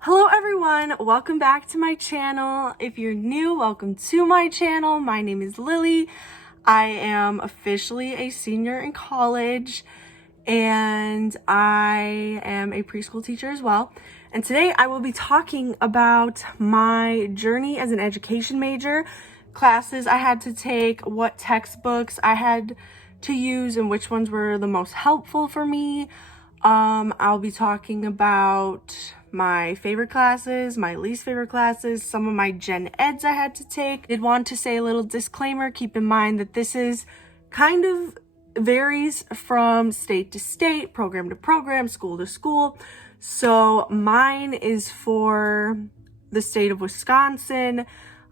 Hello everyone, welcome back to my channel. If you're new, welcome to my channel. My name is Lily. I am officially a senior in college and I am a preschool teacher as well. And today I will be talking about my journey as an education major, classes I had to take, what textbooks I had to use and which ones were the most helpful for me. I'll be talking about my favorite classes, my least favorite classes, some of my gen eds I had to take. I did want to say a little disclaimer, keep in mind that this is kind of varies from state to state, program to program, school to school. So mine is for the state of Wisconsin.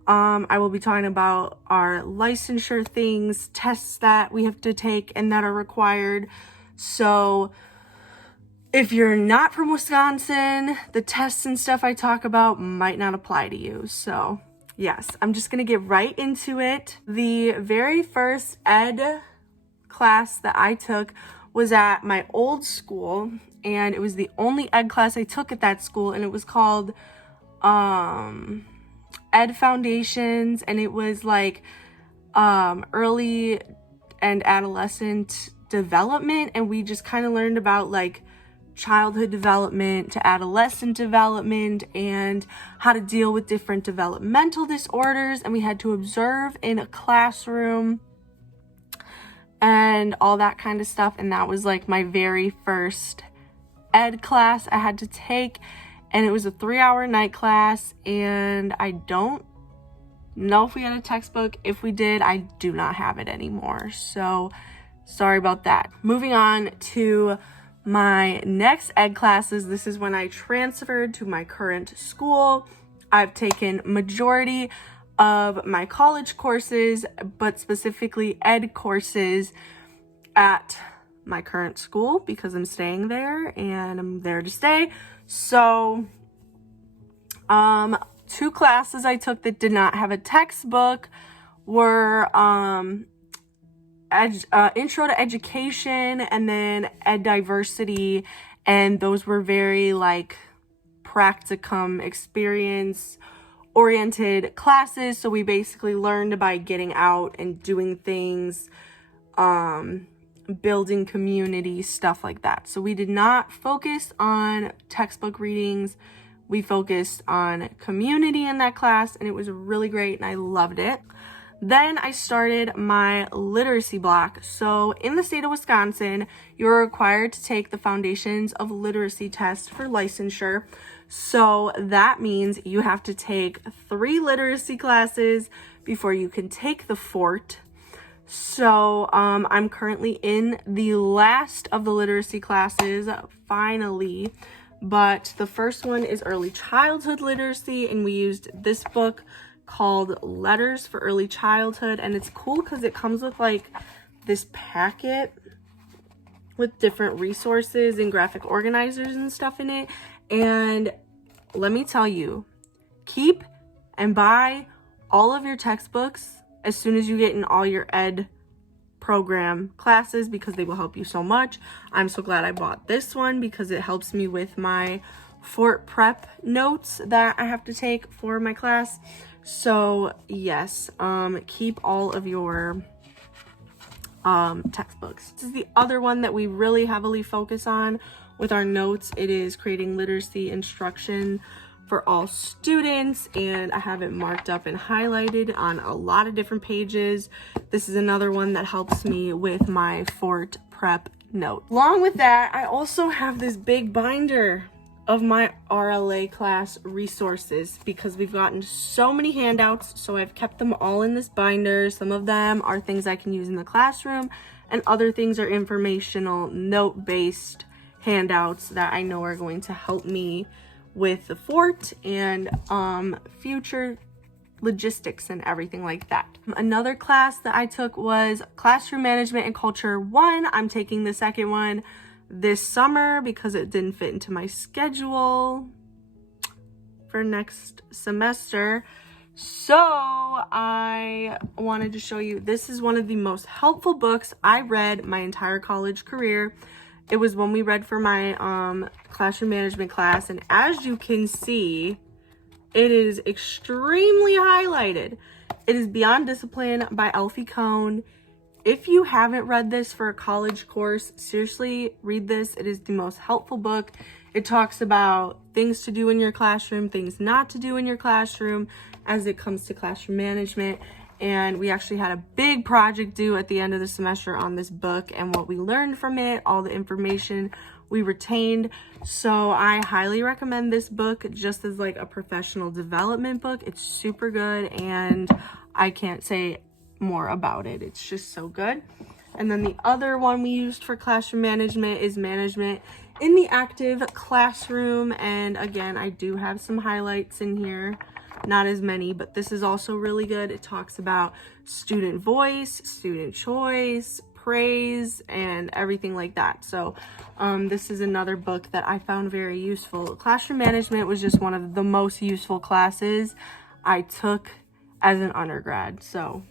I will be talking about our licensure things, tests that we have to take and that are required. So if you're not from Wisconsin, the tests and stuff I talk about might not apply to you. So yes, I'm just gonna get right into it. The very first ed class that I took was at my old school, and it was the only ed class I took at that school, and it was called Ed Foundations, and it was like early and adolescent development, and we just kind of learned about like childhood development to adolescent development and how to deal with different developmental disorders, and we had to observe in a classroom and all that kind of stuff. And that was like my very first ed class I had to take, and it was a 3-hour night class, and I don't know if we had a textbook. If we did, I do not have it anymore, so sorry about that. Moving on to my next ed classes, this is when I transferred to my current school. I've taken majority of my college courses, but specifically ed courses at my current school because I'm staying there and I'm there to stay. So, 2 classes I took that did not have a textbook were Intro to Education and then Ed Diversity, and those were very like practicum experience oriented classes. So we basically learned by getting out and doing things, building community, stuff like that. So we did not focus on textbook readings. We focused on community in that class, and it was really great and I loved it. Then I started my literacy block. So in the state of Wisconsin, you're required to take the Foundations of Literacy test for licensure. So that means you have to take 3 literacy classes before you can take the FORT. So I'm currently in the last of the literacy classes, finally. But the first one is early childhood literacy, and we used this book called Letters for Early Childhood, and it's cool because it comes with like this packet with different resources and graphic organizers and stuff in it. And let me tell you, keep and buy all of your textbooks as soon as you get in all your ed program classes because they will help you so much. I'm so glad I bought this one because it helps me with my Fort prep notes that I have to take for my class. So yes, keep all of your textbooks. This is the other one that we really heavily focus on with our notes. It is creating literacy instruction for all students, and I have it marked up and highlighted on a lot of different pages. This is another one that helps me with my Fort prep note. Along with that, I also have this big binder of my RLA class resources because we've gotten so many handouts, so I've kept them all in this binder. Some of them are things I can use in the classroom, and other things are informational note-based handouts that I know are going to help me with the FORT and future logistics and everything like that. Another class that I took was Classroom Management and Culture 1. I'm taking the second one this summer because it didn't fit into my schedule for next semester. So I wanted to show you, this is one of the most helpful books I read my entire college career. It was one we read for my classroom management class, and as you can see, it is extremely highlighted. It is Beyond Discipline by Elfie Cohn. If you haven't read this for a college course, seriously, read this. It is the most helpful book. It talks about things to do in your classroom, things not to do in your classroom as it comes to classroom management. And we actually had a big project due at the end of the semester on this book and what we learned from it, all the information we retained. So I highly recommend this book just as like a professional development book. It's super good and I can't say more about it. It's just so good. And then the other one we used for classroom management is Management in the Active Classroom. And again, I do have some highlights in here. Not as many, but this is also really good. It talks about student voice, student choice, praise, and everything like that. So this is another book that I found very useful. Classroom management was just one of the most useful classes I took as an undergrad. So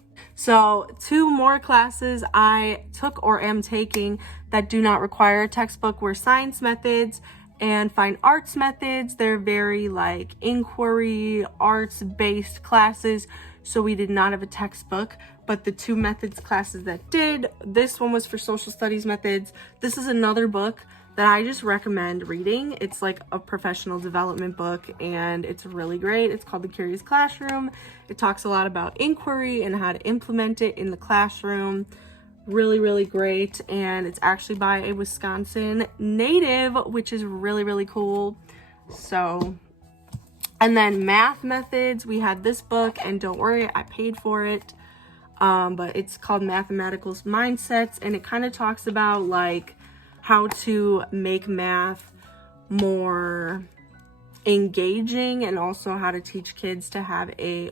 2 more classes I took or am taking that do not require a textbook were Science Methods and Fine Arts Methods. They're very like inquiry, arts-based classes, so we did not have a textbook. But the 2 methods classes that did, this one was for Social Studies Methods. This is another book that I just recommend reading. It's like a professional development book and it's really great. It's called The Curious Classroom. It talks a lot about inquiry and how to implement it in the classroom. Really, really great. And it's actually by a Wisconsin native, which is really, really cool. So, and then Math Methods, we had this book, and don't worry, I paid for it. But it's called Mathematical Mindsets, and it kind of talks about like how to make math more engaging and also how to teach kids to have a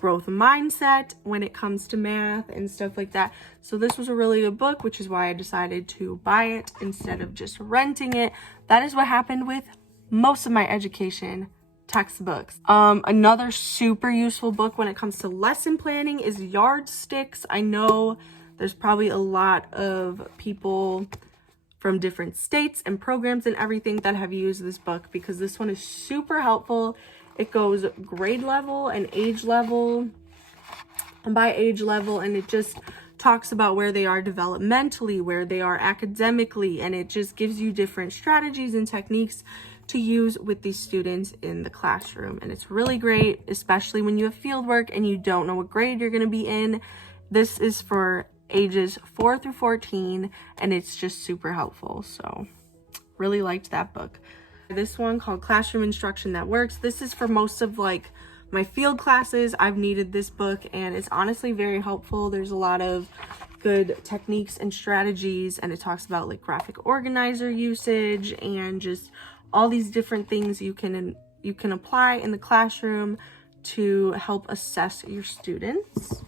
growth mindset when it comes to math and stuff like that. So this was a really good book, which is why I decided to buy it instead of just renting it. That is what happened with most of my education textbooks. Another super useful book when it comes to lesson planning is Yardsticks. I know there's probably a lot of people from different states and programs and everything that have used this book because this one is super helpful. It goes grade level and age level and by age level, and it just talks about where they are developmentally, where they are academically, and it just gives you different strategies and techniques to use with these students in the classroom. And it's really great, especially when you have field work and you don't know what grade you're going to be in. This is for ages 4 through 14, and it's just super helpful. So really liked that book. This one called Classroom Instruction That Works. This is for most of like my field classes. I've needed this book and it's honestly very helpful. There's a lot of good techniques and strategies, and it talks about like graphic organizer usage and just all these different things you can apply in the classroom to help assess your students.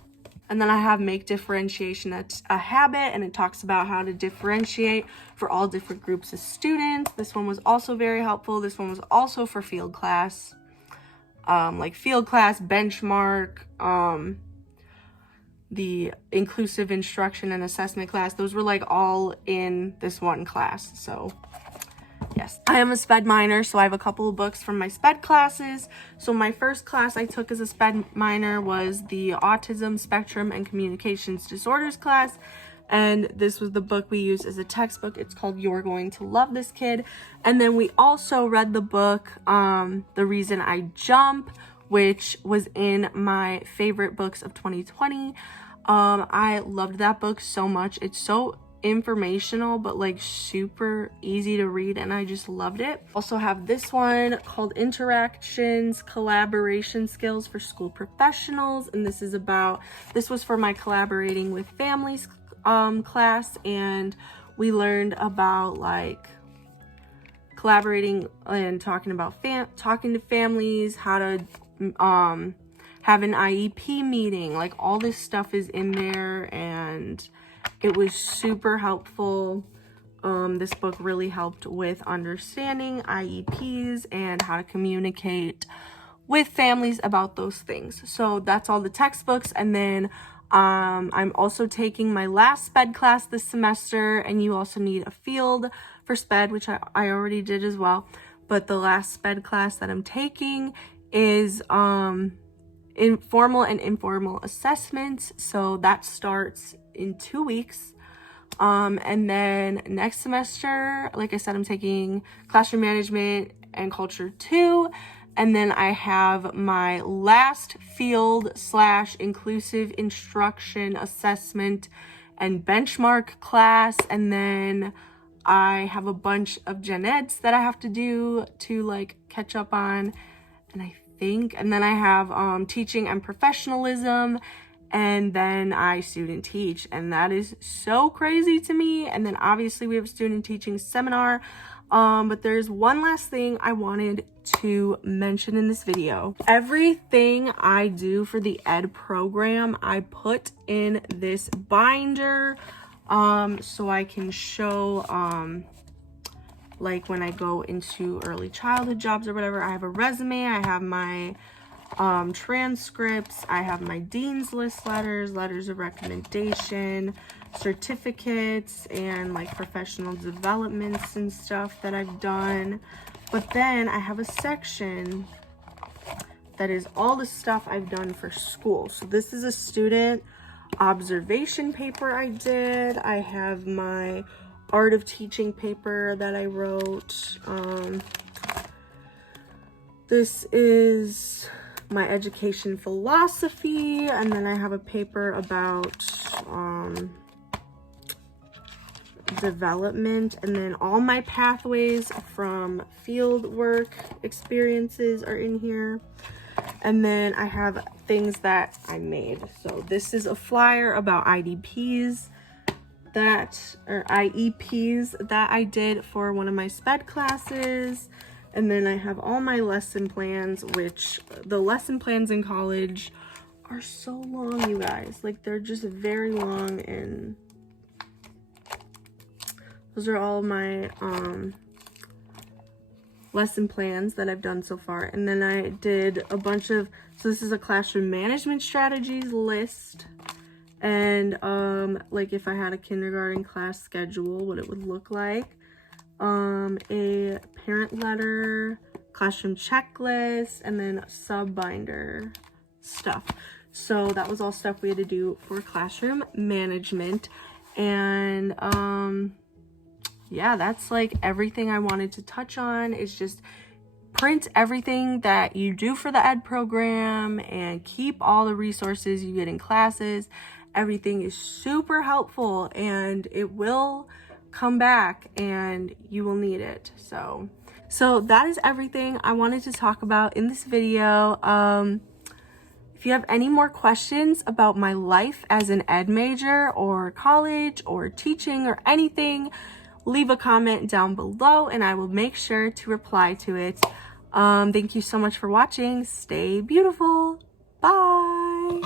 And then I have Make Differentiation a Habit, and it talks about how to differentiate for all different groups of students. This one was also very helpful. This one was also for field class, like field class, benchmark, the inclusive instruction and assessment class. Those were like all in this one class. So yes, I am a SPED minor, so I have a couple of books from my SPED classes. So my first class I took as a SPED minor was the Autism Spectrum and Communications Disorders class. And this was the book we used as a textbook. It's called You're Going to Love This Kid. And then we also read the book, The Reason I Jump, which was in my favorite books of 2020. I loved that book so much. It's so informational but like super easy to read, and I just loved it. Also have this one called Interactions Collaboration Skills for School Professionals, and this was for my Collaborating with Families class, and we learned about like collaborating and talking to families, how to have an IEP meeting. Like all this stuff is in there, and it was super helpful. This book really helped with understanding IEPs and how to communicate with families about those things. So that's all the textbooks. And then I'm also taking my last sped class this semester, and you also need a field for sped, which I already did as well. But the last sped class that I'm taking is informal and informal assessments. So that starts in 2 weeks. And then next semester, like I said, I'm taking classroom management and culture 2. And then I have my last field / inclusive instruction assessment and benchmark class. And then I have a bunch of gen eds that I have to do to like catch up on. And then I have teaching and professionalism, and then I student teach, and that is so crazy to me. And then obviously we have a student teaching seminar. But there's one last thing I wanted to mention in this video. Everything I do for the ed program, I put in this binder, so I can show, like when I go into early childhood jobs or whatever. I have a resume, I have my transcripts, I have my dean's list letters of recommendation, certificates, and like professional developments and stuff that I've done. But then I have a section that is all the stuff I've done for school. So this is a student observation paper I did. I have my art of teaching paper that I wrote. This is my education philosophy, and then I have a paper about development, and then all my pathways from field work experiences are in here. And then I have things that I made. So this is a flyer about IEPs that I did for one of my sped classes. And then I have all my lesson plans, which the lesson plans in college are so long, you guys. Like, they're just very long, and those are all my lesson plans that I've done so far. And then I did a bunch of, so this is a classroom management strategies list, and like if I had a kindergarten class schedule, what it would look like, a parent letter, classroom checklist, and then sub binder stuff. So that was all stuff we had to do for classroom management. And yeah, that's like everything I wanted to touch on. Is just print everything that you do for the ed program and keep all the resources you get in classes. Everything is super helpful, and it will come back and you will need it. So that is everything I wanted to talk about in this video. If you have any more questions about my life as an ed major or college or teaching or anything, leave a comment down below and I will make sure to reply to it. Thank you so much for watching. Stay beautiful. Bye.